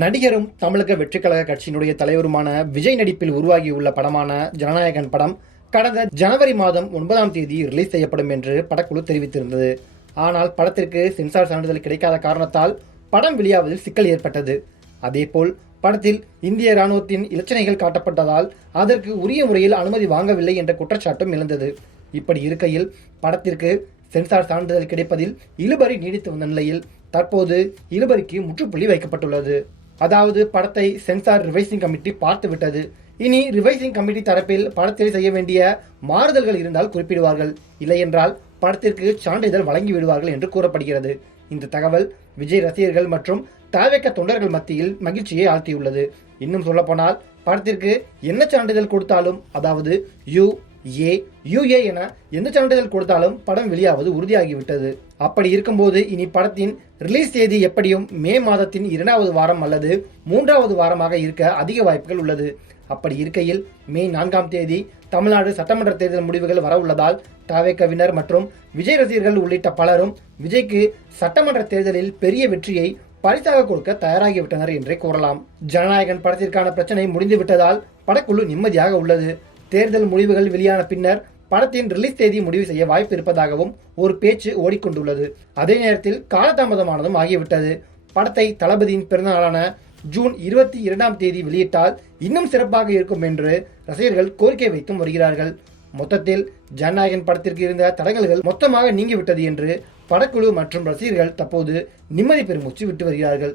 நடிகரும் தமிழக வெற்றிக்கழக கட்சியினுடைய தலைவருமான விஜய் நடிப்பில் உருவாகியுள்ள படமான ஜனநாயகன் படம் கடந்த ஜனவரி மாதம் 9ஆம் தேதி ரிலீஸ் செய்யப்படும் என்று படக்குழு தெரிவித்திருந்தது. ஆனால் படத்திற்கு சென்சார் சான்றிதழ் கிடைக்காத காரணத்தால் படம் வெளியாவதில் சிக்கல் ஏற்பட்டது. அதேபோல் படத்தில் இந்திய ராணுவத்தின் இலச்சினைகள் காட்டப்பட்டதால் அதற்கு உரிய முறையில் அனுமதி வாங்கவில்லை என்ற குற்றச்சாட்டும் எழுந்தது. இப்படி இருக்கையில் படத்திற்கு சென்சார் சான்றிதழ் கிடைப்பதில் இழுபறி நீடித்து வந்த நிலையில் தற்போது இழுபறிக்கு முற்றுப்புள்ளி வைக்கப்பட்டுள்ளது. அதாவது படத்தை சென்சார் ரிவைசிங் கமிட்டி பார்த்துவிட்டது. இனி ரிவைசிங் கமிட்டி தரப்பில் படத்தில் செய்ய வேண்டிய மாறுதல்கள் இருந்தால் குறிப்பிடுவார்கள், இல்லை என்றால் படத்திற்கு சான்றிதழ் வழங்கி விடுவார்கள் என்று கூறப்படுகிறது. இந்த தகவல் விஜய் ரசிகர்கள் மற்றும் தவிக தொண்டர்கள் மத்தியில் மகிழ்ச்சியை ஆழ்த்தியுள்ளது. இன்னும் சொல்லப்போனால் படத்திற்கு என்ன சான்றிதழ் கொடுத்தாலும், அதாவது UA என எந்த சான்றிதழ் கொடுத்தாலும் படம் வெளியாவது உறுதியாகிவிட்டது. அப்படி இருக்கும்போது இனி படத்தின் ரிலீஸ் தேதி எப்படியும் மே மாதத்தின் 2வது வாரம் அல்லது 3வது வாரமாக இருக்க அதிக வாய்ப்புகள் உள்ளது. அப்படி இருக்கையில் மே 4ஆம் தேதி தமிழ்நாடு சட்டமன்ற தேர்தல் முடிவுகள் வர உள்ளதால் தவிகவினர் மற்றும் விஜய் ரசிகர்கள் உள்ளிட்ட பலரும் விஜய்க்கு சட்டமன்ற தேர்தலில் பெரிய வெற்றியை பரிசாக கொடுக்க தயாராகிவிட்டனர் என்றே கூறலாம். ஜனநாயகன் படத்திற்கான பிரச்சனை முடிந்துவிட்டதால் படக்குழு நிம்மதியாக உள்ளது. தேர்தல் முடிவுகள் வெளியான பின்னர் படத்தின் ரிலீஸ் தேதி முடிவு செய்ய வாய்ப்பு இருப்பதாகவும் ஒரு பேச்சு ஓடிக்கொண்டுள்ளது. அதே நேரத்தில் காலதாமதமானதும் ஆகிவிட்டது. படத்தை தளபதியின் பிறந்தநாளான ஜூன் 22ஆம் தேதி வெளியிட்டால் இன்னும் சிறப்பாக இருக்கும் என்று ரசிகர்கள் கோரிக்கை வைத்தும் வருகிறார்கள். மொத்தத்தில் ஜனநாயகன் படத்திற்கு இருந்த தடங்கல்கள் மொத்தமாக நீங்கிவிட்டது என்று படக்குழு மற்றும் ரசிகர்கள் தற்போது நிம்மதி பெருமூச்சு விட்டு வருகிறார்கள்.